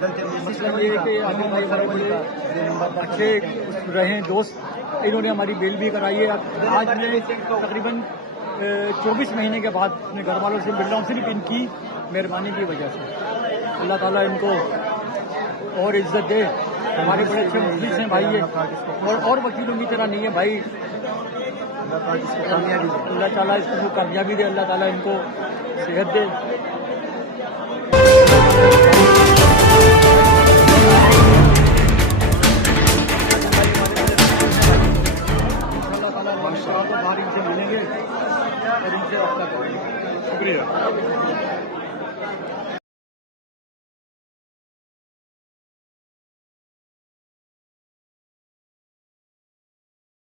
मतलब ये है कि आगे भाई हमारे बड़े अच्छे रहे दोस्त, इन्होंने हमारी बेल भी कराई है। आज मैं तकरीबन 24 महीने के बाद अपने घर वालों से मिल रहा हूँ, सिर्फ इनकी मेहरबानी की वजह से। अल्लाह ताला इनको और इज्जत दे। हमारे बड़े अच्छे मुखलिस हैं भाई ये, और वकीलों की तरह नहीं है भाई। अल्लाह ताला इसको कामयाबी दे, अल्लाह ताला इनको सेहत दे।